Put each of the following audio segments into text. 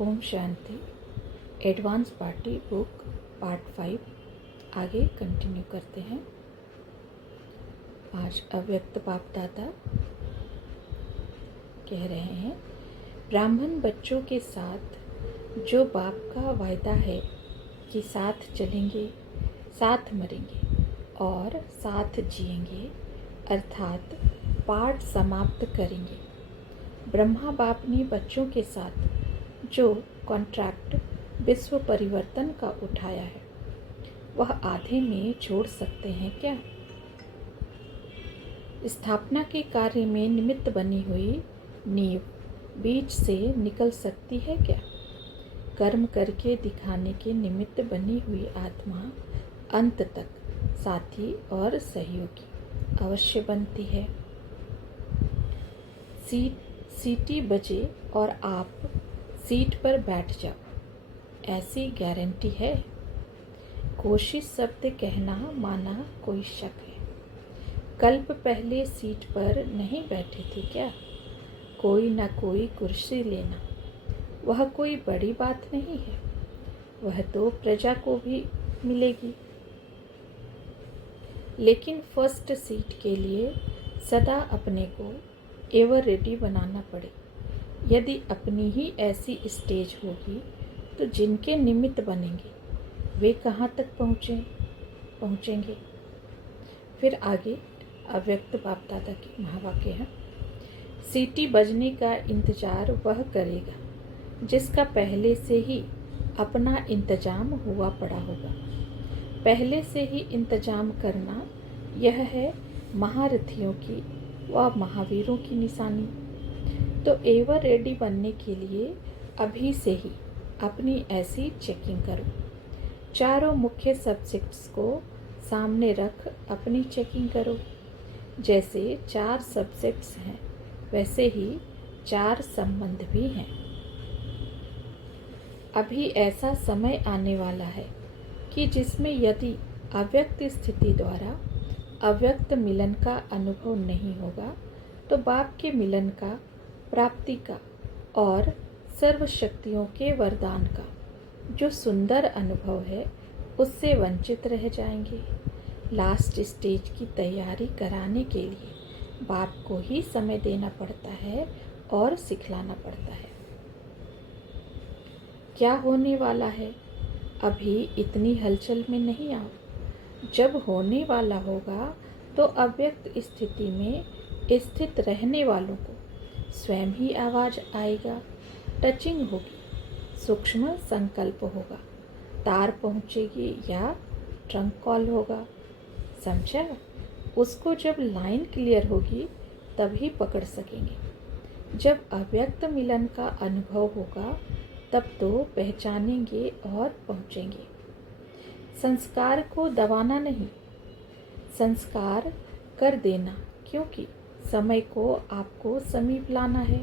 Om Shanti. Advance party book part 5 आगे continue करते हैं। आज अव्यक्त बाप दादा कह रहे हैं, ब्राह्मण बच्चों के साथ जो बाप का वायदा है कि साथ चलेंगे, साथ मरेंगे और साथ जिएंगे, अर्थात पाठ समाप्त करेंगे। ब्रह्मा बाप ने बच्चों के साथ जो कॉन्ट्रैक्ट विश्व परिवर्तन का उठाया है, वह आधे में छोड़ सकते हैं क्या? स्थापना के कार्य में निमित्त बनी हुई नींव बीच से निकल सकती है क्या? कर्म करके दिखाने के निमित्त बनी हुई आत्मा अंत तक साथी और सहयोगी अवश्य बनती है। सीटी बजे और आप सीट पर बैठ जाओ, ऐसी गारंटी है? कोशिश शब्द कहना माना कोई शक है। कल्प पहले सीट पर नहीं बैठे थे क्या? कोई न कोई कुर्सी लेना वह कोई बड़ी बात नहीं है, वह तो प्रजा को भी मिलेगी। लेकिन फर्स्ट सीट के लिए सदा अपने को एवर रेडी बनाना पड़े। यदि अपनी ही ऐसी स्टेज होगी तो जिनके निमित्त बनेंगे वे कहाँ तक पहुँचेंगे। फिर आगे अव्यक्त बाप दादा के महावाक्य हैं, सीटी बजने का इंतजार वह करेगा जिसका पहले से ही अपना इंतजाम हुआ पड़ा होगा। पहले से ही इंतजाम करना यह है महारथियों की व महावीरों की निशानी। तो एवर रेडी बनने के लिए अभी से ही अपनी ऐसी चेकिंग करो। चारों मुख्य सब्जेक्ट्स को सामने रख अपनी चेकिंग करो। जैसे 4 सब्जेक्ट्स हैं, वैसे ही 4 संबंध भी हैं। अभी ऐसा समय आने वाला है कि जिसमें यदि अव्यक्त स्थिति द्वारा अव्यक्त मिलन का अनुभव नहीं होगा तो बाप के मिलन का, प्राप्ति का और सर्वशक्तियों के वरदान का जो सुंदर अनुभव है उससे वंचित रह जाएंगे। लास्ट स्टेज की तैयारी कराने के लिए बाप को ही समय देना पड़ता है और सिखलाना पड़ता है। क्या होने वाला है अभी इतनी हलचल में नहीं आओ। जब होने वाला होगा तो अव्यक्त स्थिति में स्थित रहने वालों को स्वयं ही आवाज आएगा, टचिंग होगी, सूक्ष्म संकल्प होगा, तार पहुंचेगी या ट्रंक कॉल होगा। समझा? उसको जब लाइन क्लियर होगी तभी पकड़ सकेंगे। जब अव्यक्त मिलन का अनुभव होगा तब तो पहचानेंगे और पहुंचेंगे। संस्कार को दबाना नहीं, संस्कार कर देना, क्योंकि समय को आपको समीप लाना है।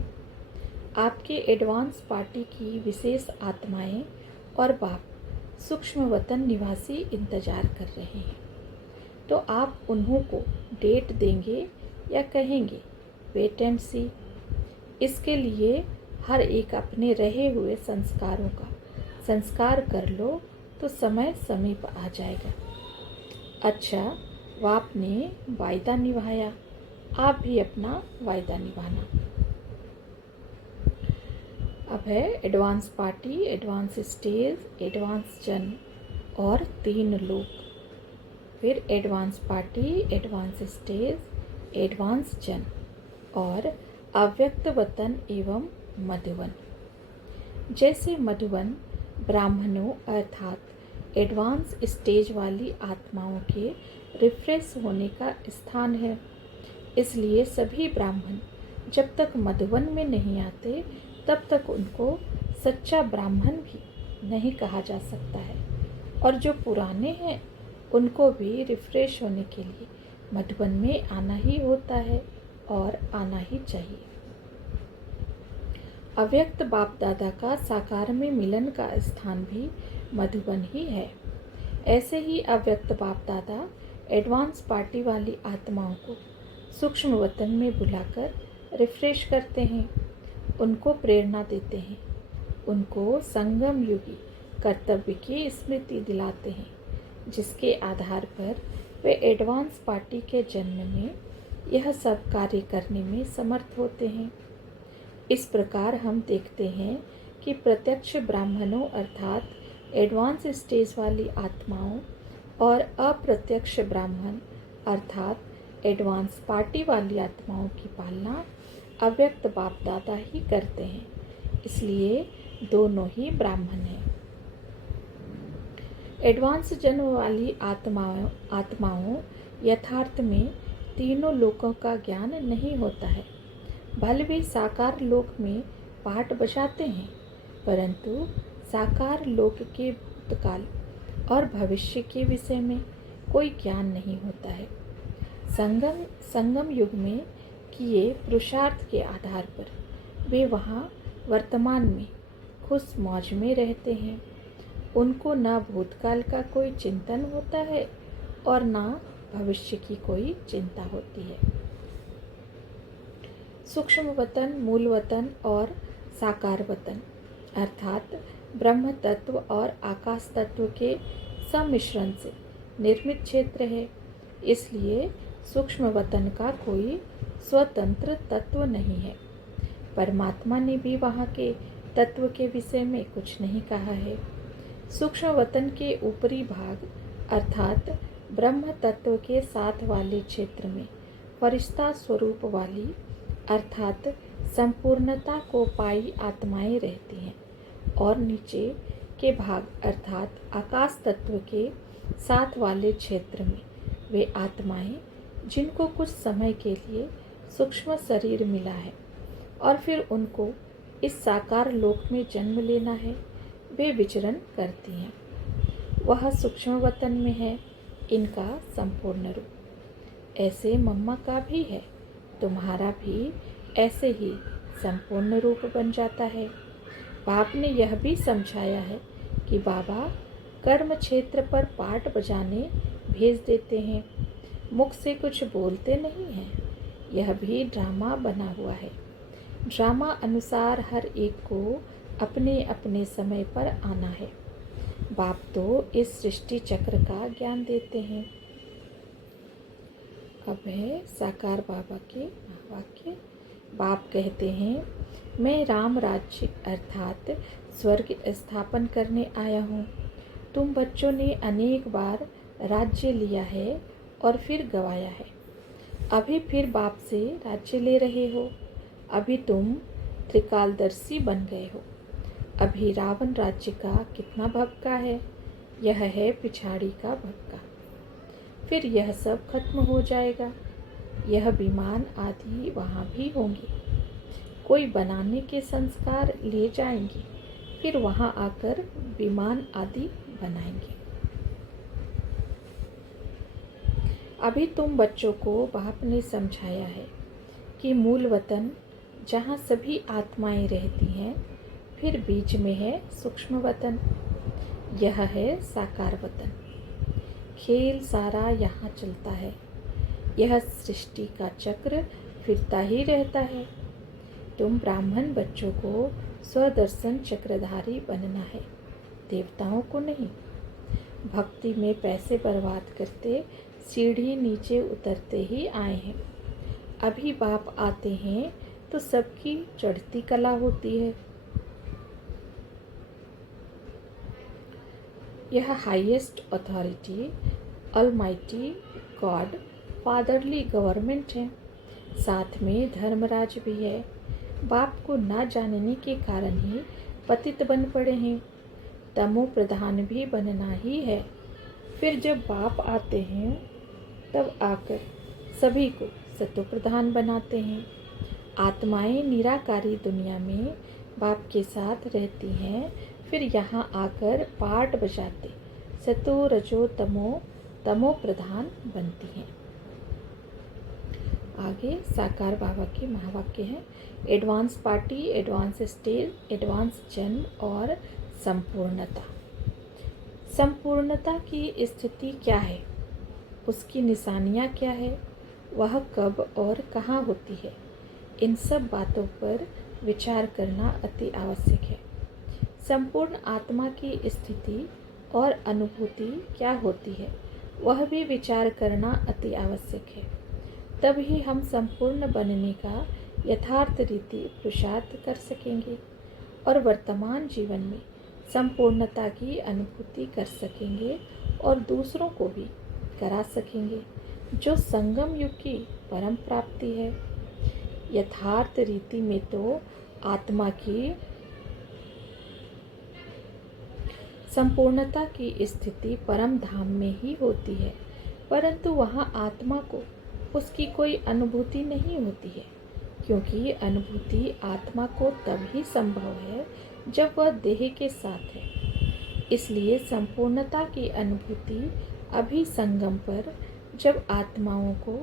आपके एडवांस पार्टी की विशेष आत्माएं और बाप सूक्ष्म वतन निवासी इंतजार कर रहे हैं। तो आप उन्हों को डेट देंगे या कहेंगे वेट एंड सी। इसके लिए हर एक अपने रहे हुए संस्कारों का संस्कार कर लो तो समय समीप आ जाएगा। अच्छा, आपने वायदा निभाया, आप भी अपना वायदा निभाना। अब है advance party, advance stage, advance जन और 3 लोग। फिर advance party, advance stage, advance जन और अव्यक्त वतन एवं मधुवन। जैसे मधुवन ब्राह्मणों अर्थात एडवांस स्टेज वाली आत्माओं के रिफ्रेश होने का स्थान है, इसलिए सभी ब्राह्मण जब तक मधुवन में नहीं आते तब तक उनको सच्चा ब्राह्मण भी नहीं कहा जा सकता है। और जो पुराने हैं उनको भी रिफ्रेश होने के लिए मधुवन में आना ही होता है और आना ही चाहिए। अव्यक्त बाप दादा का साकार में मिलन का स्थान भी मधुबन ही है। ऐसे ही अव्यक्त बाप दादा एडवांस पार्टी वाली आत्माओं को सूक्ष्म वतन में बुलाकर रिफ्रेश करते हैं, उनको प्रेरणा देते हैं। उनको संगम युगी कर्तव्य की स्मृति दिलाते हैं, जिसके आधार पर वे एडवांस पार्टी के जन्म में यह सब कार्य करने में समर्थ होते हैं। इस प्रकार हम देखते हैं कि प्रत्यक्ष ब्राह्मणों अर्थात एडवांस स्टेज वाली आत्माओं और अप्रत्यक्ष ब्राह्मण अर्थात एडवांस पार्टी वाली आत्माओं की पालना अव्यक्त बाप दादा ही करते हैं, इसलिए दोनों ही ब्राह्मण हैं। एडवांस जन्म वाली आत्माओं यथार्थ में तीनों लोकों का ज्ञान नहीं होता है। भले भी साकार लोक में पाठ बजाते हैं, परंतु साकार लोक के भूतकाल और भविष्य के विषय में कोई ज्ञान नहीं होता है। संगम युग में किए पुरुषार्थ के आधार पर वे वहाँ वर्तमान में खुश मौज में रहते हैं। उनको न भूतकाल का कोई चिंतन होता है और न भविष्य की कोई चिंता होती है। सूक्ष्म वतन, मूल वतन और साकार वतन अर्थात ब्रह्म तत्व और आकाश तत्व के सम्मिश्रण से निर्मित क्षेत्र है, इसलिए सूक्ष्म वतन का कोई स्वतंत्र तत्व नहीं है। परमात्मा ने भी वहाँ के तत्व के विषय में कुछ नहीं कहा है। सूक्ष्म वतन के ऊपरी भाग अर्थात ब्रह्म तत्व के साथ वाले क्षेत्र में फरिश्ता स्वरूप वाली अर्थात संपूर्णता को पाई आत्माएं रहती हैं और नीचे के भाग अर्थात आकाश तत्व के साथ वाले क्षेत्र में वे आत्माएं जिनको कुछ समय के लिए सूक्ष्म शरीर मिला है और फिर उनको इस साकार लोक में जन्म लेना है, वे विचरण करती हैं। वह सूक्ष्म वतन में है इनका संपूर्ण रूप। ऐसे मम्मा का भी है, तुम्हारा भी ऐसे ही संपूर्ण रूप बन जाता है। बाप ने यह भी समझाया है कि बाबा कर्म क्षेत्र पर पाठ बजाने भेज देते हैं, मुख से कुछ बोलते नहीं हैं। यह भी ड्रामा बना हुआ है। ड्रामा अनुसार हर एक को अपने अपने समय पर आना है। बाप तो इस सृष्टि चक्र का ज्ञान देते हैं। अब है साकार बाबा के वाक्य। बाप कहते हैं, मैं राम राज्य अर्थात स्वर्ग स्थापन करने आया हूँ। तुम बच्चों ने अनेक बार राज्य लिया है और फिर गवाया है। अभी फिर बाप से राज्य ले रहे हो। अभी तुम त्रिकालदर्शी बन गए हो। अभी रावण राज्य का कितना भक्का है, यह है पिछाड़ी का भक्का। फिर यह सब खत्म हो जाएगा। यह विमान आदि वहाँ भी होंगे। कोई बनाने के संस्कार ले जाएंगे, फिर वहाँ आकर विमान आदि बनाएंगे। अभी तुम बच्चों को बाप ने समझाया है कि मूल वतन जहाँ सभी आत्माएं रहती हैं, फिर बीच में है सूक्ष्म वतन, यह है साकार वतन। खेल सारा यहाँ चलता है। यह सृष्टि का चक्र फिरता ही रहता है। तुम ब्राह्मण बच्चों को स्वदर्शन चक्रधारी बनना है, देवताओं को नहीं। भक्ति में पैसे बर्बाद करते सीढ़ी नीचे उतरते ही आए हैं। अभी बाप आते हैं तो सबकी चढ़ती कला होती है। यह highest authority almighty God fatherly government है, साथ में धर्मराज भी है। बाप को ना जानने के कारण ही पतित बन पड़े हैं। तमो प्रधान भी बनना ही है। फिर जब बाप आते हैं तब आकर सभी को सतो प्रधान बनाते हैं। आत्माएं निराकारी दुनिया में बाप के साथ रहती हैं, फिर यहाँ आकर पाठ बजाते सतो रजो तमो प्रधान बनती हैं। आगे साकार बाबा के महावाक्य हैं। Advance party, advance stage, advance जन्म और संपूर्णता। संपूर्णता की स्थिति क्या है, उसकी निशानियाँ क्या है, वह कब और कहाँ होती है, इन सब बातों पर विचार करना अति आवश्यक है। संपूर्ण आत्मा की स्थिति और अनुभूति क्या होती है, वह भी विचार करना अति आवश्यक है। तभी हम संपूर्ण बनने का यथार्थ रीति पुरुषार्थ कर सकेंगे और वर्तमान जीवन में संपूर्णता की अनुभूति कर सकेंगे और दूसरों को भी करा सकेंगे, जो संगम युग की परम प्राप्ति है। यथार्थ रीति में तो आत्मा की संपूर्णता की स्थिति परम धाम में ही होती है, परंतु वहाँ आत्मा को उसकी कोई अनुभूति नहीं होती है, क्योंकि अनुभूति आत्मा को तभी संभव है जब वह देह के साथ है। इसलिए संपूर्णता की अनुभूति अभी संगम पर, जब आत्माओं को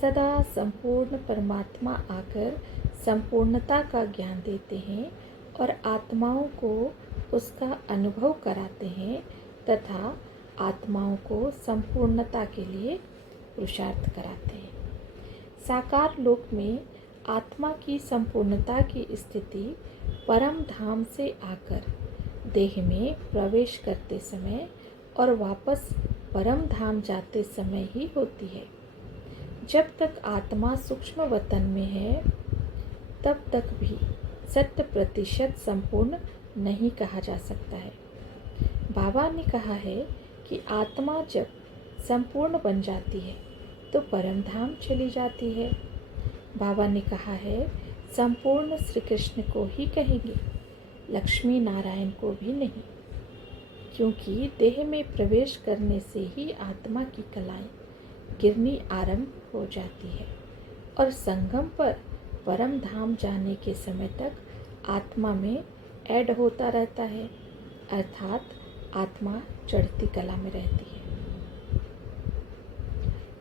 सदा संपूर्ण परमात्मा आकर संपूर्णता का ज्ञान देते हैं और आत्माओं को उसका अनुभव कराते हैं तथा आत्माओं को संपूर्णता के लिए पुरुषार्थ कराते हैं। साकार लोक में आत्मा की संपूर्णता की स्थिति परम धाम से आकर देह में प्रवेश करते समय और वापस परम धाम जाते समय ही होती है। जब तक आत्मा सूक्ष्म वतन में है तब तक भी 100% संपूर्ण नहीं कहा जा सकता है। बाबा ने कहा है कि आत्मा जब संपूर्ण बन जाती है तो परम धाम चली जाती है। बाबा ने कहा है संपूर्ण श्री कृष्ण को ही कहेंगे, लक्ष्मी नारायण को भी नहीं, क्योंकि देह में प्रवेश करने से ही आत्मा की कलाएं गिरनी आरंभ हो जाती है और संगम पर परम धाम जाने के समय तक आत्मा में ऐड होता रहता है, अर्थात आत्मा चढ़ती कला में रहती है।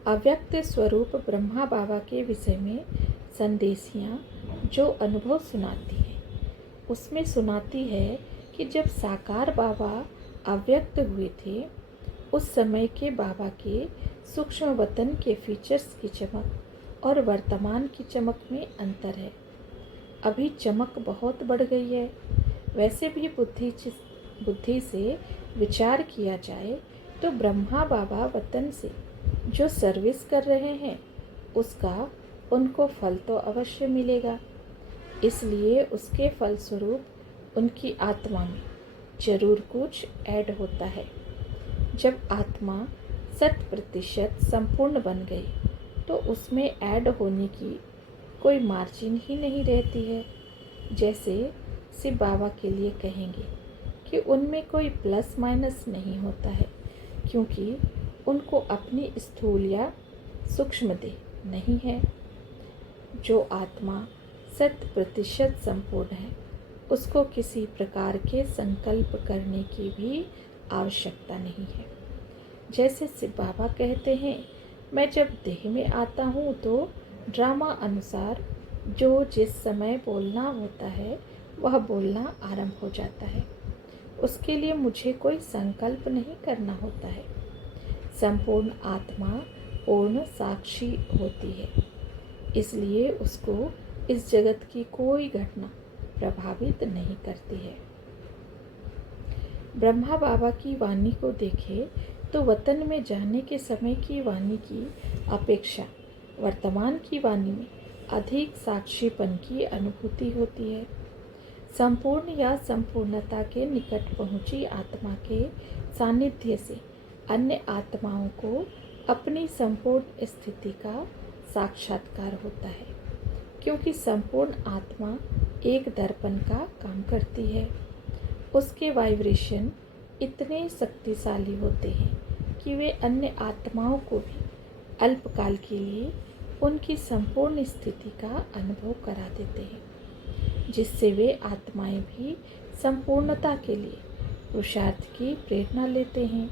अव्यक्त स्वरूप ब्रह्मा बाबा के विषय में संदेशियाँ जो अनुभव सुनाती है उसमें सुनाती है कि जब साकार बाबा अव्यक्त हुए थे उस समय के बाबा के सूक्ष्म वतन के फीचर्स की चमक और वर्तमान की चमक में अंतर है। अभी चमक बहुत बढ़ गई है। वैसे भी बुद्धि से विचार किया जाए तो ब्रह्मा बाबा वतन से जो सर्विस कर रहे हैं उसका उनको फल तो अवश्य मिलेगा, इसलिए उसके फलस्वरूप उनकी आत्मा में जरूर कुछ ऐड होता है। जब आत्मा 100% संपूर्ण बन गई तो उसमें ऐड होने की कोई मार्जिन ही नहीं रहती है। जैसे शिव बाबा के लिए कहेंगे कि उनमें कोई प्लस माइनस नहीं होता है, क्योंकि उनको अपनी स्थूल या सूक्ष्म देह नहीं है। जो आत्मा 100% संपूर्ण है उसको किसी प्रकार के संकल्प करने की भी आवश्यकता नहीं है। जैसे शिव बाबा कहते हैं, मैं जब देह में आता हूँ तो ड्रामा अनुसार जो जिस समय बोलना होता है वह बोलना आरंभ हो जाता है। उसके लिए मुझे कोई संकल्प नहीं करना होता है। संपूर्ण आत्मा पूर्ण साक्षी होती है, इसलिए उसको इस जगत की कोई घटना प्रभावित नहीं करती है। ब्रह्मा बाबा की वाणी को देखें तो वतन में जाने के समय की वाणी की अपेक्षा वर्तमान की वाणी में अधिक साक्षीपन की अनुभूति होती है। संपूर्ण या संपूर्णता के निकट पहुंची आत्मा के सानिध्य से अन्य आत्माओं को अपनी संपूर्ण स्थिति का साक्षात्कार होता है, क्योंकि संपूर्ण आत्मा एक दर्पण का काम करती है। उसके वाइब्रेशन इतने शक्तिशाली होते हैं कि वे अन्य आत्माओं को भी अल्पकाल के लिए उनकी संपूर्ण स्थिति का अनुभव करा देते हैं, जिससे वे आत्माएं भी संपूर्णता के लिए पुरुषार्थ की प्रेरणा लेते हैं।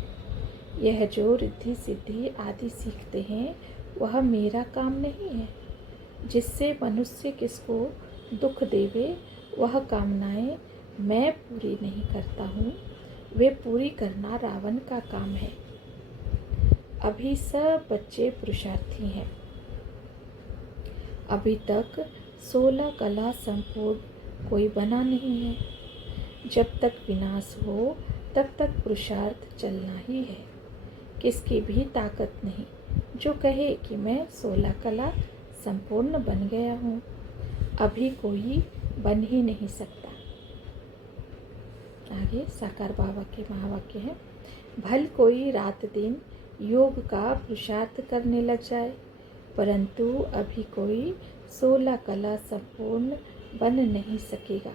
यह जो रिद्धि सिद्धि आदि सीखते हैं वह मेरा काम नहीं है। जिससे मनुष्य किसको दुख देवे वह कामनाएं मैं पूरी नहीं करता हूँ, वे पूरी करना रावण का काम है। अभी सब बच्चे पुरुषार्थी हैं। अभी तक 16 कला संपूर्ण कोई बना नहीं है। जब तक विनाश हो तब तक पुरुषार्थ चलना ही है। किसकी भी ताकत नहीं जो कहे कि मैं 16 कला संपूर्ण बन गया हूँ। अभी कोई बन ही नहीं सकता। आगे साकार बाबा के महावाक्य है, भल कोई रात दिन योग का पुरुषार्थ करने लग जाए, परंतु अभी कोई 16 कला संपूर्ण बन नहीं सकेगा।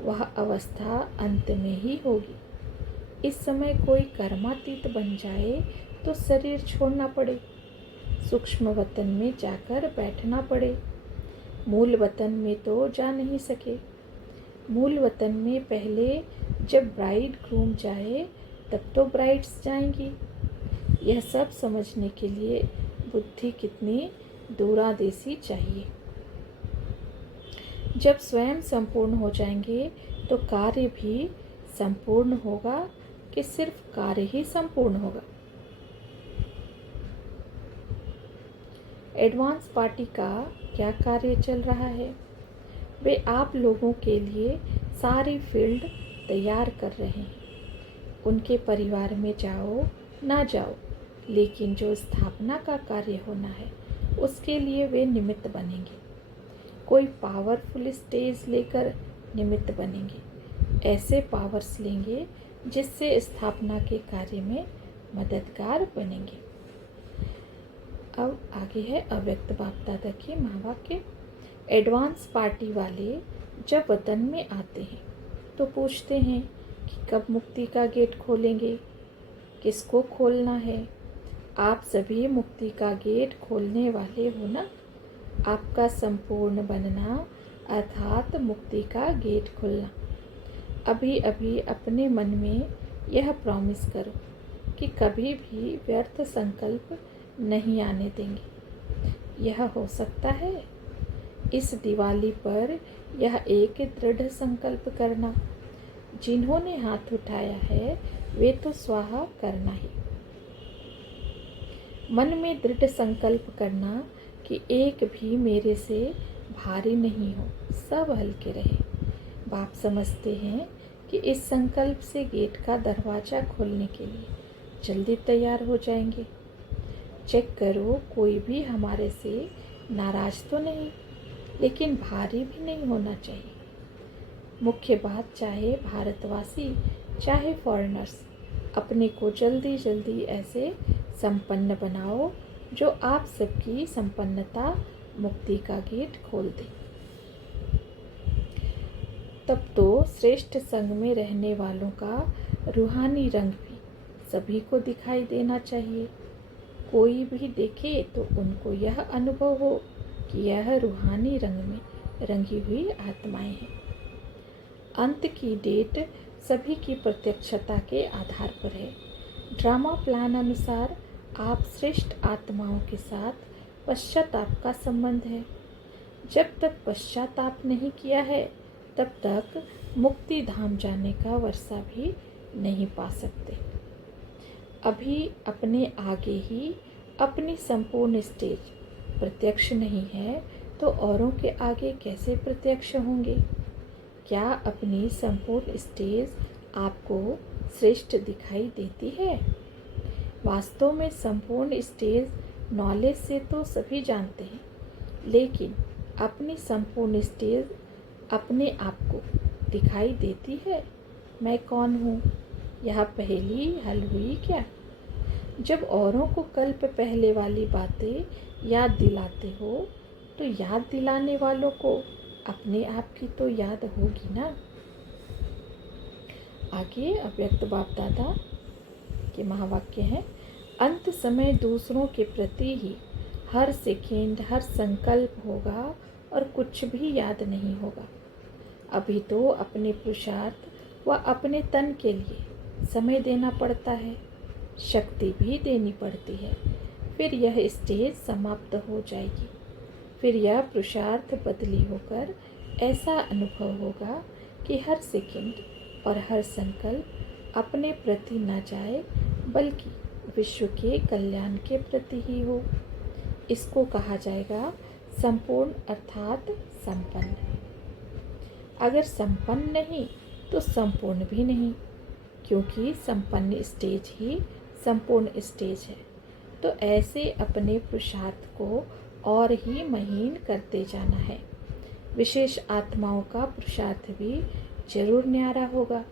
वह अवस्था अंत में ही होगी। इस समय कोई कर्मातीत बन जाए तो शरीर छोड़ना पड़े, सूक्ष्म वतन में जाकर बैठना पड़े। मूल वतन में तो जा नहीं सके। मूल वतन में पहले जब ब्राइड ग्रूम जाए तब तो ब्राइड्स जाएंगी। यह सब समझने के लिए बुद्धि कितनी दूरादेशी चाहिए। जब स्वयं संपूर्ण हो जाएंगे तो कार्य भी संपूर्ण होगा कि सिर्फ कार्य ही संपूर्ण होगा। एडवांस पार्टी का क्या कार्य चल रहा है? वे आप लोगों के लिए सारी फील्ड तैयार कर रहे हैं। उनके परिवार में जाओ ना जाओ, लेकिन जो स्थापना का कार्य होना है उसके लिए वे निमित्त बनेंगे। कोई पावरफुल स्टेज लेकर निमित्त बनेंगे। ऐसे पावर्स लेंगे जिससे स्थापना के कार्य में मददगार बनेंगे। अब आगे है अव्यक्त बाप दादा के महावाक्य। एडवांस पार्टी वाले जब वतन में आते हैं तो पूछते हैं कि कब मुक्ति का गेट खोलेंगे, किसको खोलना है। आप सभी मुक्ति का गेट खोलने वाले हो ना। आपका संपूर्ण बनना अर्थात मुक्ति का गेट खुलना। अभी अभी अपने मन में यह प्रॉमिस करो कि कभी भी व्यर्थ संकल्प नहीं आने देंगे। यह हो सकता है। इस दिवाली पर यह एक दृढ़ संकल्प करना, जिन्होंने हाथ उठाया है वे तो स्वाहा करना ही। मन में दृढ़ संकल्प करना कि एक भी मेरे से भारी नहीं हो, सब हल्के रहे। बाप समझते हैं कि इस संकल्प से गेट का दरवाज़ा खोलने के लिए जल्दी तैयार हो जाएंगे। चेक करो, कोई भी हमारे से नाराज तो नहीं, लेकिन भारी भी नहीं होना चाहिए। मुख्य बात, चाहे भारतवासी चाहे फॉरेनर्स, अपने को जल्दी जल्दी ऐसे संपन्न बनाओ जो आप सबकी संपन्नता मुक्ति का गेट खोल दे। तब तो श्रेष्ठ संग में रहने वालों का रूहानी रंग भी सभी को दिखाई देना चाहिए। कोई भी देखे तो उनको यह अनुभव हो कि यह रूहानी रंग में रंगी हुई आत्माएं हैं। अंत की डेट सभी की प्रत्यक्षता के आधार पर है। ड्रामा प्लान अनुसार आप श्रेष्ठ आत्माओं के साथ पश्चाताप का संबंध है। जब तक पश्चाताप नहीं किया है तब तक मुक्ति धाम जाने का वर्षा भी नहीं पा सकते। अभी अपने आगे ही अपनी संपूर्ण स्टेज प्रत्यक्ष नहीं है तो औरों के आगे कैसे प्रत्यक्ष होंगे? क्या अपनी संपूर्ण स्टेज आपको श्रेष्ठ दिखाई देती है? वास्तव में संपूर्ण स्टेज नॉलेज से तो सभी जानते हैं, लेकिन अपनी संपूर्ण स्टेज अपने आप को दिखाई देती है। मैं कौन हूँ? यह पहेली हल हुई क्या? जब औरों को कल्प पहले वाली बातें याद दिलाते हो तो याद दिलाने वालों को अपने आप की तो याद होगी ना। आगे अव्यक्त बाप दादा के महावाक्य हैं, अंत समय दूसरों के प्रति ही हर सेकेंड हर संकल्प होगा और कुछ भी याद नहीं होगा। अभी तो अपने पुरुषार्थ व अपने तन के लिए समय देना पड़ता है, शक्ति भी देनी पड़ती है। फिर यह स्टेज समाप्त हो जाएगी। फिर यह पुरुषार्थ बदली होकर ऐसा अनुभव होगा कि हर सेकंड और हर संकल्प अपने प्रति न जाए बल्कि विश्व के कल्याण के प्रति ही हो। इसको कहा जाएगा संपूर्ण अर्थात संपन्न। अगर संपन्न नहीं तो संपूर्ण भी नहीं, क्योंकि संपन्न स्टेज ही संपूर्ण स्टेज है। तो ऐसे अपने पुरुषार्थ को और ही महीन करते जाना है। विशेष आत्माओं का पुरुषार्थ भी जरूर न्यारा होगा।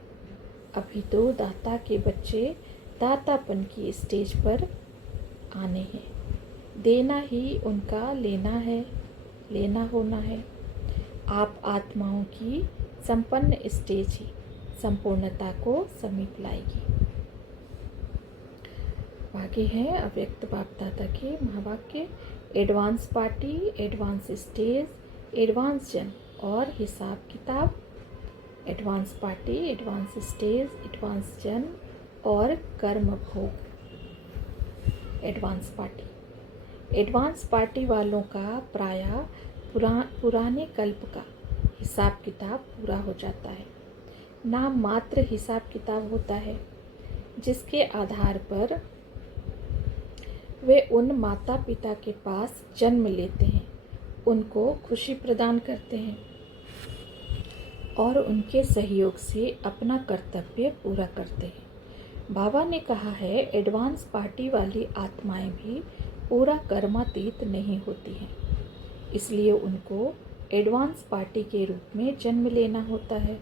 अभी तो दाता के बच्चे दातापन की स्टेज पर आने हैं। देना ही उनका लेना है, लेना होना है। आप आत्माओं की संपन्न स्टेज ही संपूर्णता को समीप लाएगी। आगे है अव्यक्त बाप दादा के महावाक्य। Advance party, advance stage, advance जन और हिसाब किताब। Advance party, advance stage, advance जन और कर्म भोग। एडवांस पार्टी, एडवांस पार्टी वालों का प्रायः पुराने कल्प का हिसाब किताब पूरा हो जाता है। नाम मात्र हिसाब किताब होता है, जिसके आधार पर वे उन माता पिता के पास जन्म लेते हैं, उनको खुशी प्रदान करते हैं और उनके सहयोग से अपना कर्तव्य पूरा करते हैं। बाबा ने कहा है, एडवांस पार्टी वाली आत्माएं भी पूरा कर्मातीत नहीं होती हैं, इसलिए उनको एडवांस पार्टी के रूप में जन्म लेना होता है।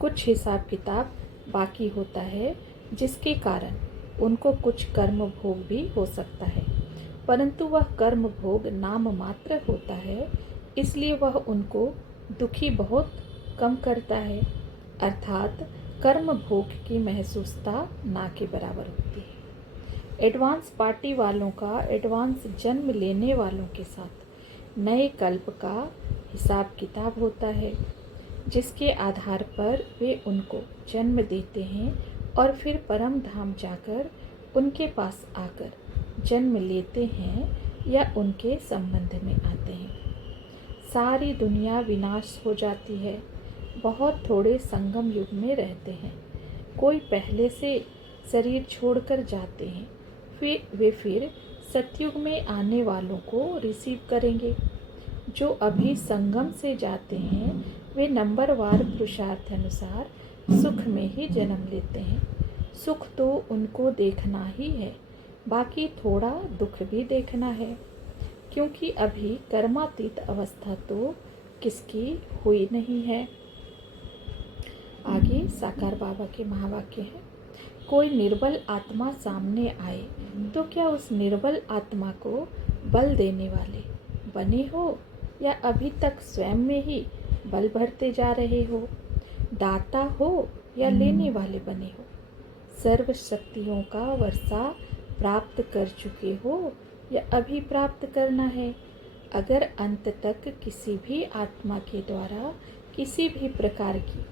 कुछ हिसाब किताब बाकी होता है, जिसके कारण उनको कुछ कर्म भोग भी हो सकता है, परंतु वह कर्म भोग नाम मात्र होता है, इसलिए वह उनको दुखी बहुत कम करता है। अर्थात कर्म भोग की महसूसता ना के बराबर होती है। एडवांस पार्टी वालों का एडवांस जन्म लेने वालों के साथ नए कल्प का हिसाब किताब होता है, जिसके आधार पर वे उनको जन्म देते हैं और फिर परम धाम जाकर उनके पास आकर जन्म लेते हैं या उनके संबंध में आते हैं। सारी दुनिया विनाश हो जाती है। बहुत थोड़े संगम युग में रहते हैं। कोई पहले से शरीर छोड़कर जाते हैं, फिर सतयुग में आने वालों को रिसीव करेंगे। जो अभी संगम से जाते हैं वे नंबरवार पुरुषार्थ अनुसार सुख में ही जन्म लेते हैं। सुख तो उनको देखना ही है, बाकी थोड़ा दुख भी देखना है, क्योंकि अभी कर्मातीत अवस्था तो किसकी हुई नहीं है। आगे साकार बाबा के महावाक्य है। कोई निर्बल आत्मा सामने आए तो क्या उस निर्बल आत्मा को बल देने वाले बने हो या अभी तक स्वयं में ही बल भरते जा रहे हो? दाता हो या लेने वाले बने हो? सर्व शक्तियों का वर्षा प्राप्त कर चुके हो या अभी प्राप्त करना है? अगर अंत तक किसी भी आत्मा के द्वारा किसी भी प्रकार की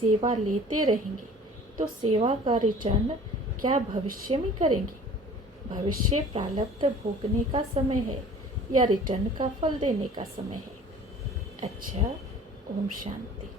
सेवा लेते रहेंगे तो सेवा का रिटर्न क्या भविष्य में करेंगे? भविष्य प्रारब्ध भोगने का समय है या रिटर्न का फल देने का समय है? अच्छा, ओम शांति।